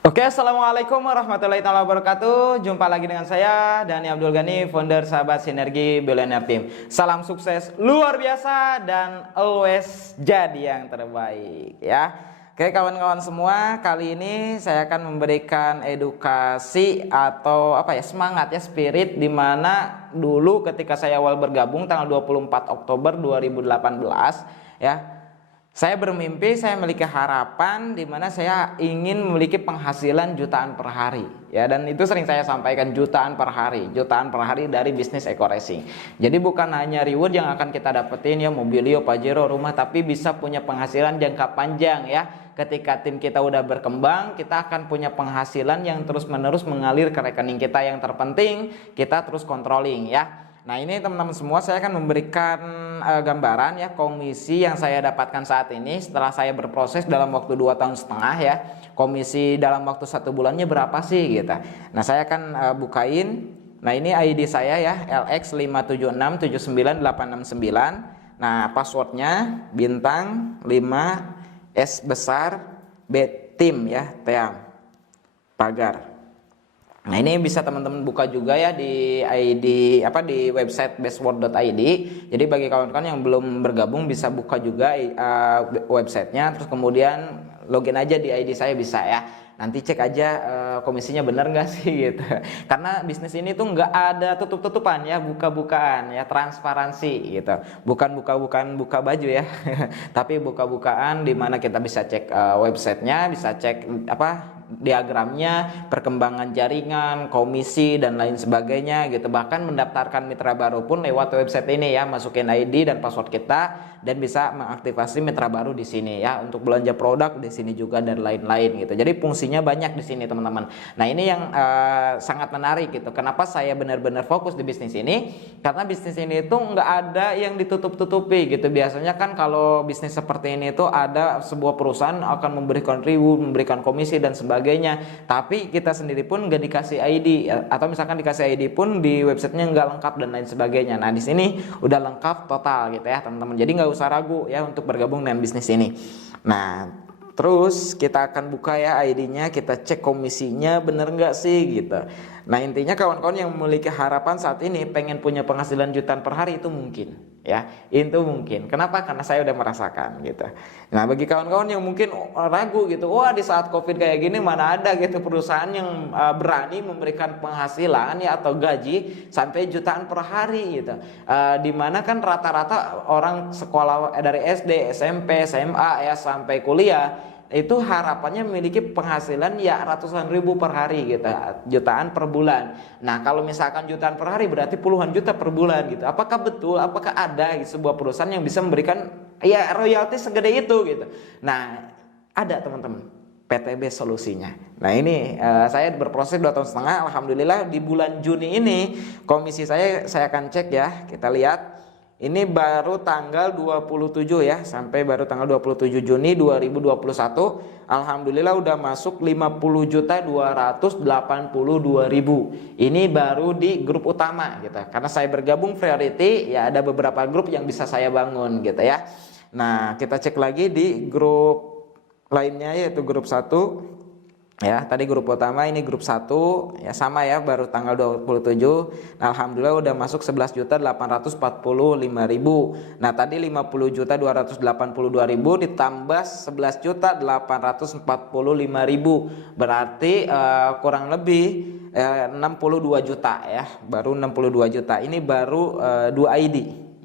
Oke, assalamualaikum warahmatullahi wabarakatuh. Jumpa lagi dengan saya Dani Abdul Ghani, founder Sahabat Sinergi Billionaire Team. Salam sukses luar biasa dan always jadi yang terbaik ya. Oke kawan-kawan semua, kali ini saya akan memberikan edukasi atau semangat ya, spirit, dimana dulu ketika saya awal bergabung tanggal 24 Oktober 2018 ya. Saya bermimpi, saya memiliki harapan di mana saya ingin memiliki penghasilan jutaan per hari ya, dan itu sering saya sampaikan, jutaan per hari dari bisnis eco racing. Jadi bukan hanya reward yang akan kita dapetin ya, mobilio, pajero, rumah, tapi bisa punya penghasilan jangka panjang ya. Ketika tim kita udah berkembang, kita akan punya penghasilan yang terus-menerus mengalir ke rekening kita. Yang terpenting kita terus controlling ya. Nah ini teman-teman semua, saya akan memberikan gambaran ya komisi yang saya dapatkan saat ini setelah saya berproses dalam waktu 2,5 tahun ya. Komisi dalam waktu 1 bulannya berapa sih gitu. Nah saya akan bukain. Nah ini ID saya ya, LX576796869. Nah passwordnya bintang 5 S besar B tim ya, team pagar. Nah ini bisa teman-teman buka juga ya di ID di website bestworld.id. Jadi bagi kawan-kawan yang belum bergabung bisa buka juga websitenya, terus kemudian login aja di ID saya bisa ya. Nanti cek aja komisinya bener nggak sih gitu. Karena bisnis ini tuh nggak ada tutup-tutupan ya, buka-bukaan ya, transparansi gitu. Bukan buka baju ya, tapi buka-bukaan di mana kita bisa cek websitenya, bisa cek diagramnya, perkembangan jaringan, komisi dan lain sebagainya gitu. Bahkan mendaftarkan mitra baru pun lewat website ini ya, masukin ID dan password kita dan bisa mengaktifasi mitra baru di sini ya, untuk belanja produk di sini juga dan lain-lain gitu. Jadi fungsinya banyak di sini teman-teman. Nah ini yang sangat menarik gitu. Kenapa saya benar-benar fokus di bisnis ini? Karena bisnis ini itu nggak ada yang ditutup-tutupi gitu. Biasanya kan kalau bisnis seperti ini itu ada sebuah perusahaan akan memberikan reward, memberikan komisi dan sebagainya, tapi kita sendiri pun nggak dikasih ID, atau misalkan dikasih ID pun di websitenya nggak lengkap dan lain sebagainya. Nah di sini udah lengkap total gitu ya teman-teman. Jadi nggak usah ragu ya untuk bergabung dengan bisnis ini. Nah terus kita akan buka ya ID-nya, kita cek komisinya bener nggak sih gitu. Nah intinya kawan-kawan yang memiliki harapan saat ini pengen punya penghasilan jutaan per hari itu mungkin ya, itu mungkin. Kenapa? Karena saya udah merasakan gitu. Nah bagi kawan-kawan yang mungkin ragu gitu, wah di saat COVID kayak gini mana ada gitu perusahaan yang berani memberikan penghasilan ya atau gaji sampai jutaan per hari gitu. Dimana kan rata-rata orang sekolah dari SD, SMP, SMA ya sampai kuliah itu harapannya memiliki penghasilan ya ratusan ribu per hari gitu, jutaan per bulan. Nah kalau misalkan jutaan per hari berarti puluhan juta per bulan gitu. Apakah betul, apakah ada sebuah perusahaan yang bisa memberikan ya royalti segede itu gitu? Nah ada teman-teman, PTB solusinya. Nah ini saya berproses 2,5 tahun. Alhamdulillah di bulan Juni ini komisi saya akan cek ya, kita lihat. Ini baru tanggal 27 ya, sampai baru tanggal 27 Juni 2021. Alhamdulillah udah masuk 50.282.000. Ini baru di grup utama gitu. Karena saya bergabung priority ya, ada beberapa grup yang bisa saya bangun gitu ya. Nah, kita cek lagi di grup lainnya yaitu grup 1. Ya, tadi grup utama, ini grup 1 ya, sama ya, baru tanggal 27. Nah, alhamdulillah udah masuk 11.845.000. Nah, tadi 50.282.000 ditambah 11.845.000. Berarti kurang lebih 62 juta ya, baru 62 juta. Ini baru 2 ID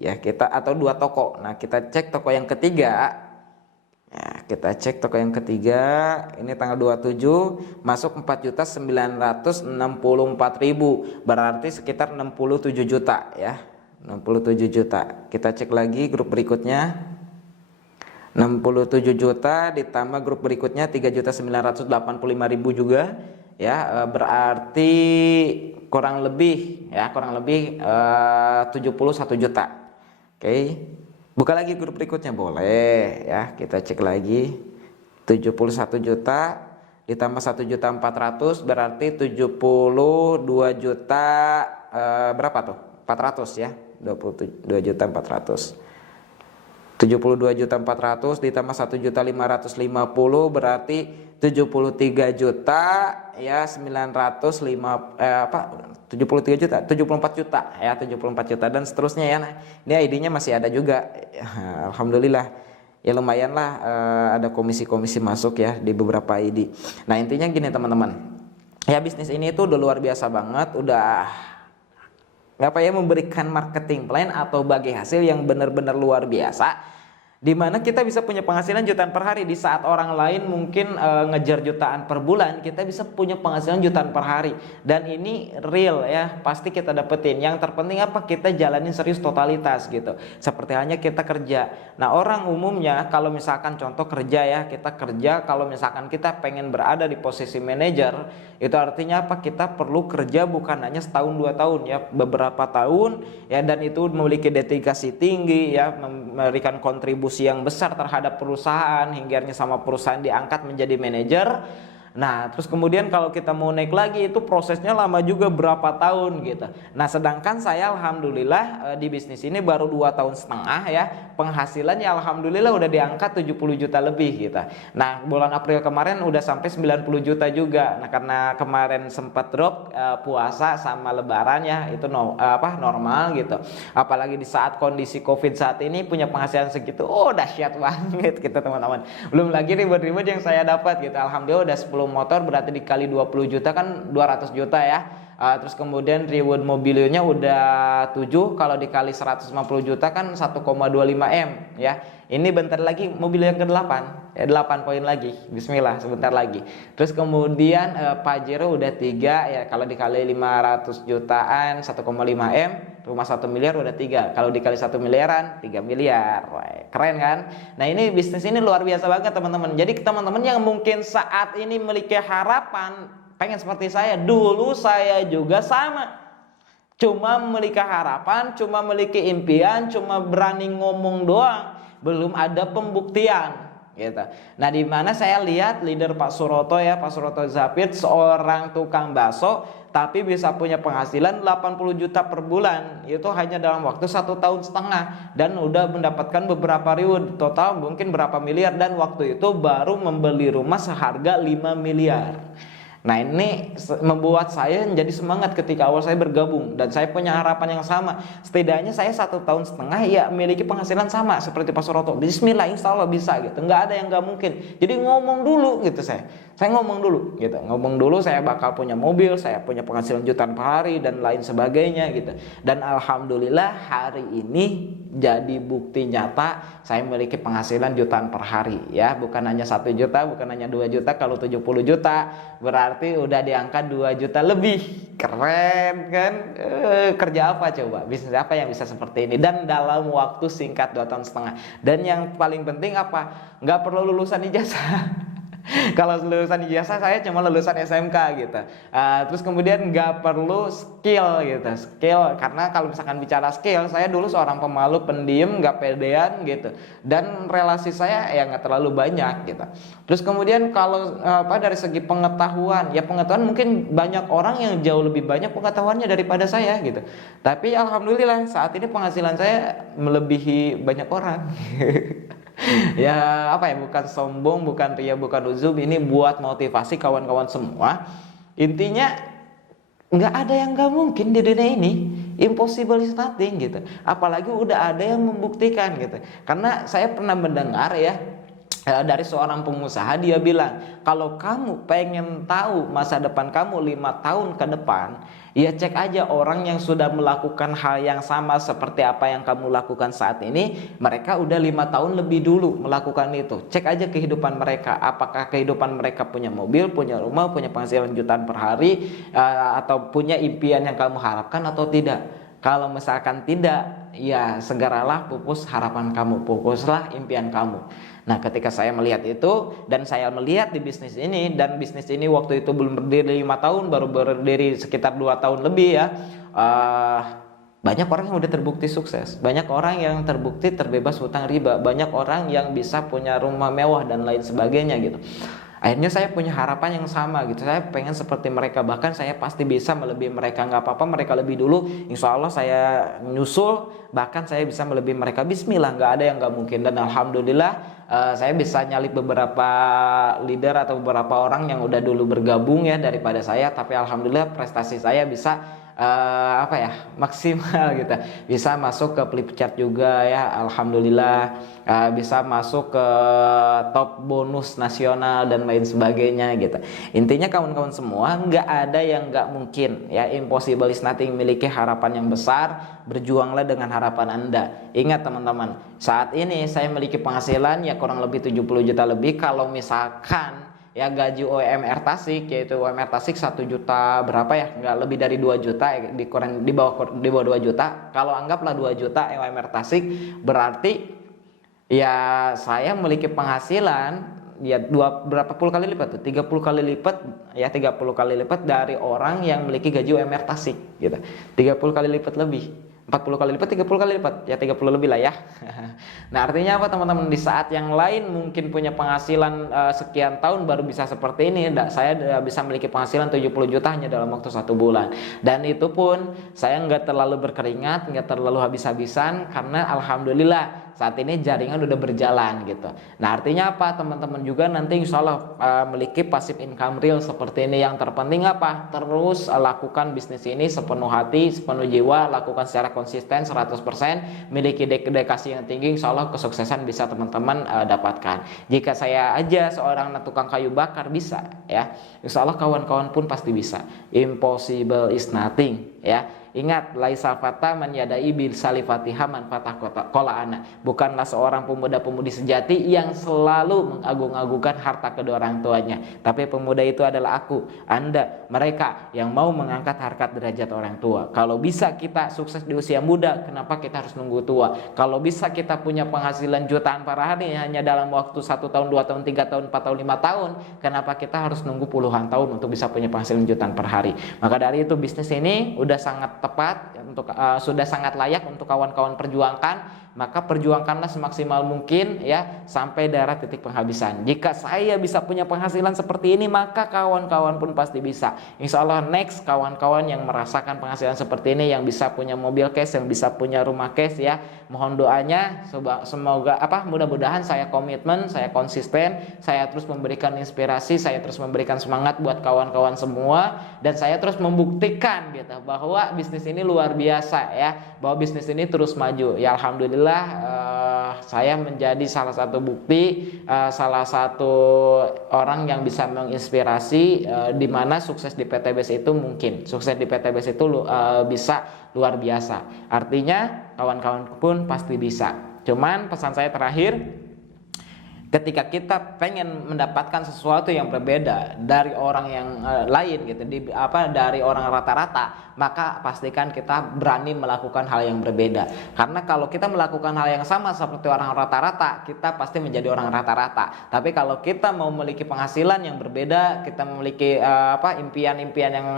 ya kita, atau 2 toko. Nah, kita cek toko yang ketiga. Ya, kita cek toko yang ketiga, ini tanggal 27 masuk 4.964.000, berarti sekitar 67 juta ya, 67 juta. Kita cek lagi grup berikutnya, 67 juta ditambah grup berikutnya 3.985.000 juga ya, berarti kurang lebih 71 juta. Oke. Buka lagi grup berikutnya boleh ya, kita cek lagi 71 juta ditambah 1.400.000 berarti 72 juta berapa tuh? 400 ya, 22.400. 72.400.000 ditambah 1.550.000 berarti 73 juta ya 73 juta 74 juta ya 74 juta dan seterusnya ya. Nah, ini ID-nya masih ada juga. Alhamdulillah ya lumayan lah, ada komisi-komisi masuk ya di beberapa ID. Nah, intinya gini teman-teman. Ya bisnis ini tuh udah luar biasa banget, udah memberikan marketing plan atau bagi hasil yang benar-benar luar biasa, di mana kita bisa punya penghasilan jutaan per hari. Di saat orang lain mungkin ngejar jutaan per bulan, kita bisa punya penghasilan jutaan per hari. Dan ini real ya, pasti kita dapetin. Yang terpenting apa? Kita jalanin serius totalitas gitu. Seperti hanya kita kerja. Nah, orang umumnya kalau misalkan contoh kerja ya, kita kerja, kalau misalkan kita pengen berada di posisi manajer, itu artinya apa? Kita perlu kerja bukan hanya setahun 2 tahun ya, beberapa tahun ya, dan itu memiliki dedikasi tinggi ya, memberikan kontribusi yang besar terhadap perusahaan hingga sama perusahaan diangkat menjadi manajer. Nah, terus kemudian kalau kita mau naik lagi itu prosesnya lama juga, berapa tahun gitu. Nah, sedangkan saya alhamdulillah di bisnis ini baru 2,5 tahun ya, penghasilannya alhamdulillah udah diangkat 70 juta lebih gitu. Nah, bulan April kemarin udah sampai 90 juta juga. Nah, karena kemarin sempat drop puasa sama lebaran ya, itu normal gitu. Apalagi di saat kondisi Covid saat ini punya penghasilan segitu, oh dahsyat banget gitu teman-teman. Belum lagi reward-reward yang saya dapat gitu. Alhamdulillah udah 10 motor, berarti dikali 20 juta kan 200 juta ya. Terus kemudian reward mobilnya udah 7, kalau dikali 150 juta kan 1,25 M ya. Ini bentar lagi mobil yang ke-8 ya, 8 poin lagi, bismillah sebentar lagi. Terus kemudian Pajero udah 3 ya, kalau dikali 500 jutaan 1,5 M, rumah 1 miliar udah 3, kalau dikali 1 miliaran 3 miliar. Wah, keren kan? Nah, ini bisnis ini luar biasa banget teman-teman. Jadi teman-teman yang mungkin saat ini memiliki harapan pengen seperti saya, dulu saya juga sama, cuma memiliki harapan, cuma memiliki impian, cuma berani ngomong doang, belum ada pembuktian gitu. Nah, di mana saya lihat leader Pak Suroto ya, Pak Suroto Zapit, seorang tukang bakso tapi bisa punya penghasilan 80 juta per bulan, itu hanya dalam waktu 1,5 tahun, dan udah mendapatkan beberapa reward, total mungkin berapa miliar, dan waktu itu baru membeli rumah seharga 5 miliar. Nah, ini membuat saya menjadi semangat ketika awal saya bergabung, dan saya punya harapan yang sama. Setidaknya saya 1,5 tahun ya memiliki penghasilan sama seperti Pak Suroto. Bismillah, insya Allah bisa gitu. Nggak ada yang nggak mungkin. Jadi ngomong dulu gitu saya ngomong dulu gitu. Ngomong dulu saya bakal punya mobil, saya punya penghasilan jutaan per hari dan lain sebagainya gitu. Dan alhamdulillah hari ini jadi bukti nyata saya memiliki penghasilan jutaan per hari ya. Bukan hanya 1 juta, bukan hanya 2 juta. Kalau 70 juta berarti udah diangkat 2 juta lebih. Keren kan? Kerja apa coba? Bisnis apa yang bisa seperti ini? Dan dalam waktu singkat 2,5 tahun. Dan yang paling penting apa? Nggak perlu lulusan ijazah. Kalau lulusan ijazah saya cuma lulusan SMK gitu. Terus kemudian nggak perlu skill gitu. Skill, karena kalau misalkan bicara skill, saya dulu seorang pemalu, pendiam, nggak pedean gitu. Dan relasi saya ya nggak terlalu banyak gitu. Terus kemudian kalau dari segi pengetahuan, ya pengetahuan mungkin banyak orang yang jauh lebih banyak pengetahuannya daripada saya gitu. Tapi alhamdulillah saat ini penghasilan saya melebihi banyak orang. Ya bukan sombong, bukan ria, bukan uzub, ini buat motivasi kawan-kawan semua. Intinya nggak ada yang nggak mungkin di dunia ini, impossible is nothing gitu. Apalagi udah ada yang membuktikan gitu. Karena saya pernah mendengar ya dari seorang pengusaha, dia bilang kalau kamu pengen tahu masa depan kamu 5 tahun ke depan, ya cek aja orang yang sudah melakukan hal yang sama seperti apa yang kamu lakukan saat ini. Mereka udah 5 tahun lebih dulu melakukan itu. Cek aja kehidupan mereka, apakah kehidupan mereka punya mobil, punya rumah, punya penghasilan jutaan per hari, atau punya impian yang kamu harapkan atau tidak. Kalau misalkan tidak, ya segeralah pupus harapan kamu, pupuslah impian kamu. Nah, ketika saya melihat itu, dan saya melihat di bisnis ini, dan bisnis ini waktu itu belum berdiri 5 tahun, baru berdiri sekitar 2 tahun lebih ya, banyak orang yang udah terbukti sukses, banyak orang yang terbukti terbebas hutang riba, banyak orang yang bisa punya rumah mewah dan lain sebagainya gitu. Akhirnya saya punya harapan yang sama gitu, saya pengen seperti mereka, bahkan saya pasti bisa melebihi mereka. Nggak apa-apa mereka lebih dulu, insya Allah saya nyusul, bahkan saya bisa melebihi mereka. Bismillah, nggak ada yang nggak mungkin. Dan alhamdulillah saya bisa nyalip beberapa leader atau beberapa orang yang udah dulu bergabung ya daripada saya, tapi alhamdulillah prestasi saya bisa apa ya, maksimal gitu, bisa masuk ke Flipchart juga ya, alhamdulillah, bisa masuk ke top bonus nasional dan lain sebagainya gitu. Intinya kawan-kawan semua, nggak ada yang nggak mungkin ya, impossible is nothing. Miliki harapan yang besar, berjuanglah dengan harapan Anda. Ingat teman-teman, saat ini saya memiliki penghasilan ya kurang lebih 70 juta lebih. Kalau misalkan ya gaji UMR Tasik, yaitu UMR Tasik 1 juta berapa ya, nggak lebih dari 2 juta ya, di bawah 2 juta. Kalau anggaplah 2 juta UMR Tasik, berarti ya saya memiliki penghasilan ya berapa puluh kali lipat tuh, 30 kali lipat ya, 30 kali lipat dari orang yang memiliki gaji UMR Tasik gitu, 30 kali lipat lebih, 40 kali lipat, 30 kali lipat ya, 30 lebih lah ya. Nah artinya apa teman-teman, di saat yang lain mungkin punya penghasilan sekian tahun baru bisa seperti ini, saya bisa memiliki penghasilan 70 juta hanya dalam waktu 1 bulan. Dan itu pun saya nggak terlalu berkeringat, nggak terlalu habis-habisan, karena alhamdulillah saat ini jaringan udah berjalan gitu. Nah artinya apa teman-teman juga nanti insya Allah memiliki passive income real seperti ini. Yang terpenting apa? Terus lakukan bisnis ini sepenuh hati, sepenuh jiwa, lakukan secara konsisten 100%, miliki dedikasi yang tinggi, insya Allah kesuksesan bisa teman-teman dapatkan. Jika saya aja seorang tukang kayu bakar bisa ya, insya Allah kawan-kawan pun pasti bisa. Impossible is nothing ya. Ingat, laisa fata man yadai bil salifatiha man fatah kola ana. Bukanlah seorang pemuda-pemudi sejati yang selalu mengagung-agungkan harta kedua orang tuanya, tapi pemuda itu adalah aku, Anda, mereka yang mau mengangkat harkat derajat orang tua. Kalau bisa kita sukses di usia muda, kenapa kita harus nunggu tua? Kalau bisa kita punya penghasilan jutaan per hari hanya dalam waktu 1 tahun, 2 tahun, 3 tahun, 4 tahun, 5 tahun, kenapa kita harus nunggu puluhan tahun untuk bisa punya penghasilan jutaan per hari? Maka dari itu bisnis ini udah sangat tepat untuk sudah sangat layak untuk kawan-kawan perjuangkan. Maka perjuangkanlah semaksimal mungkin ya, sampai darah titik penghabisan. Jika saya bisa punya penghasilan seperti ini, maka kawan-kawan pun pasti bisa. Insya Allah next kawan-kawan yang merasakan penghasilan seperti ini, yang bisa punya mobil cash, yang bisa punya rumah cash ya, mohon doanya semoga mudah-mudahan saya komitmen, saya konsisten, saya terus memberikan inspirasi, saya terus memberikan semangat buat kawan-kawan semua, dan saya terus membuktikan gitu bahwa bisnis ini luar biasa ya, bahwa bisnis ini terus maju ya. Alhamdulillah saya menjadi salah satu bukti, salah satu orang yang bisa menginspirasi, di mana sukses di PTBS itu mungkin, sukses di PTBS itu bisa luar biasa. Artinya kawan-kawan pun pasti bisa. Cuman pesan saya terakhir, ketika kita pengen mendapatkan sesuatu yang berbeda dari orang yang lain gitu, dari orang rata-rata, maka pastikan kita berani melakukan hal yang berbeda. Karena kalau kita melakukan hal yang sama seperti orang rata-rata, kita pasti menjadi orang rata-rata. Tapi kalau kita mau memiliki penghasilan yang berbeda, kita memiliki impian-impian yang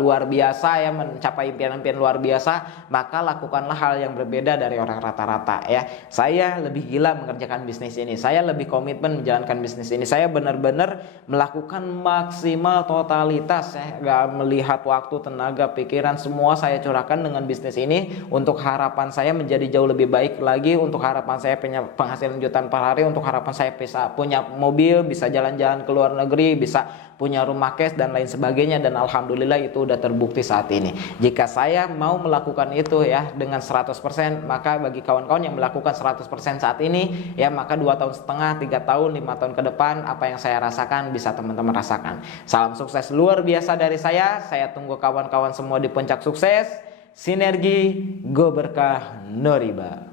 luar biasa ya, mencapai impian-impian luar biasa, maka lakukanlah hal yang berbeda dari orang rata-rata ya. Saya lebih gila mengerjakan bisnis ini, saya lebih komitmen menjalankan bisnis ini, saya benar-benar melakukan maksimal totalitas ya, gak melihat waktu, tenaga, pikiran, semua saya curahkan dengan bisnis ini untuk harapan saya menjadi jauh lebih baik lagi, untuk harapan saya punya penghasilan jutaan per hari, untuk harapan saya bisa punya mobil, bisa jalan-jalan ke luar negeri, bisa punya rumah cash dan lain sebagainya. Dan alhamdulillah itu udah terbukti saat ini. Jika saya mau melakukan itu ya dengan 100%, maka bagi kawan-kawan yang melakukan 100% saat ini ya, maka 2 tahun setengah, 3 tahun, 5 tahun ke depan apa yang saya rasakan bisa teman-teman rasakan. Salam sukses luar biasa dari saya tunggu kawan-kawan semua di puncak sukses. Sinergi, go berkah, no riba.